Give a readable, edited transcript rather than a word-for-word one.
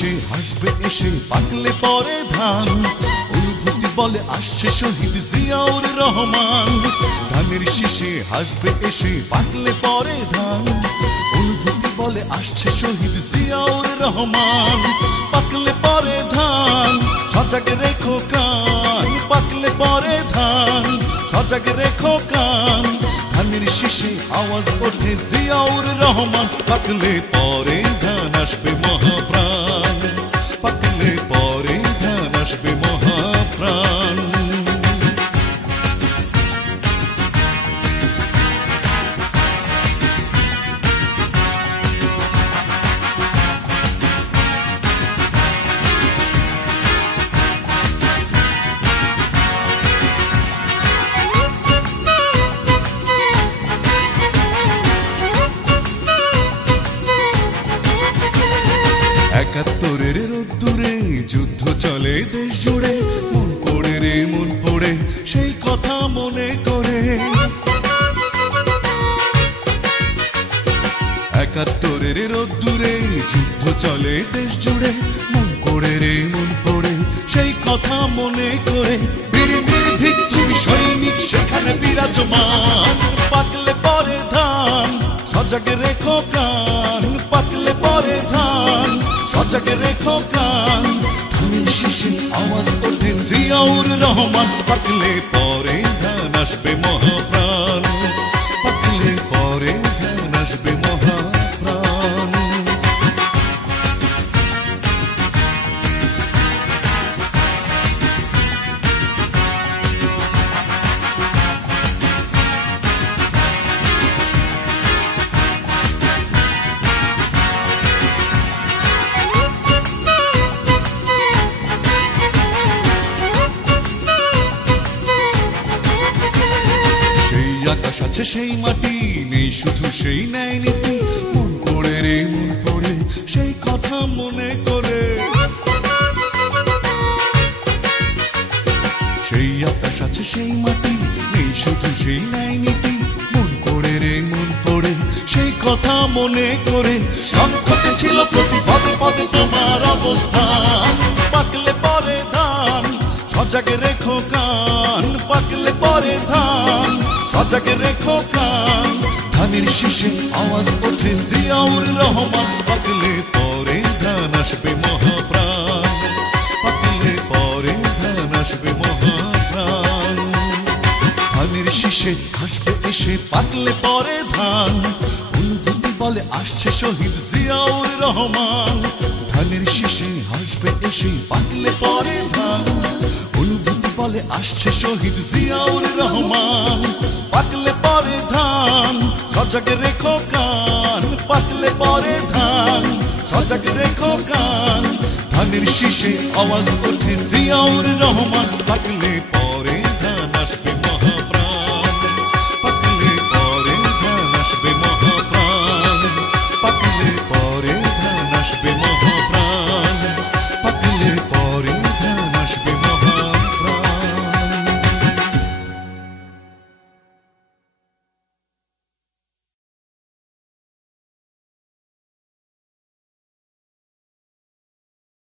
শীষে হাসবে এসে পাকলে পরে ধান। অনুভূতি বলে আসছে শহীদ জিয়াউর রহমান। ধানের শীষে হাসবে এসে পাকলে পরে ধান। অনুভূতি বলে আসছে শহীদ জিয়াউর রহমান। পাকলে পরে ধান সজাগ রেখো কান। পাকলে পরে ধান সজাগ রেখো কান। ধানের শীষে আওয়াজ ওঠে জিয়াউর রহমান। পাকলে পরে ধান আসবে মহাপ্রাণ। পাকলে পরে ধান আসবে মহাপ্রাণ। একাত্তরের রোদ্দুরে যুদ্ধ চলে দেশ জুড়ে। মন পড়ে রে মন পড়ে সেই কথা মনে করে। একাত্তরের রোদ্দুরে যুদ্ধ চলে দেশ জুড়ে। মন পড়ে রে মন পড়ে সেই কথা মনে করে। বীর নির্ভীক তুমি সৈনিক সেখানে বিরাজমান। পাকলে পরে ধান সজাগ রেখো কান। পাকলে পরে ধান সজাগ রেখো কান। ধানের শীষে আওয়াজ ওঠে জিয়াউর রহমান। পাকলে পরে ধান আসবে মহাপ্রাণ। পাকলে পরে ধান আসবে মহাপ্রাণ। আকাশ আছে সেই মাটি নেই শুধু সেই ন্যায় নীতি। মন পড়ে রে মন পড়ে সেই কথা মনে করে। সেই আকাশ আছে সেই মাটি নেই শুধু সেই ন্যায় নীতি। মন পড়ে রে মন পড়ে সেই কথা মনে করে। সংকটে ছিল প্রতি পদে পদে তোমার অবস্থান। পাকলে পরে ধান সজাগ রেখো কান। পাকলে পরে ধান সজাগ রেখো কান। ধানের শীষে আওয়াজ ওঠে জিয়াউর রহমান। পাকলে পরে ধান আসবে মহাপ্রাণ। পাকলে পরে ধান আসবে মহাপ্রাণ। ধানের শীষে হাসবে এসে পাকলে পরে ধান। অনুভূতি বলে আসছে শহীদ জিয়াউর রহমান। ধানের শীষে হাসবে এসে পাকলে পরে ধান। অনুভূতি বলে আসছে শহীদ জিয়াউর রহমান। পাকলে পরে ধান সজাগ রেখো কান। পাকলে পরে ধান সজাগ রেখো কান। ধানের শীষে আওয়াজ ওঠে জিয়াউর রহমান। পাকলে পরে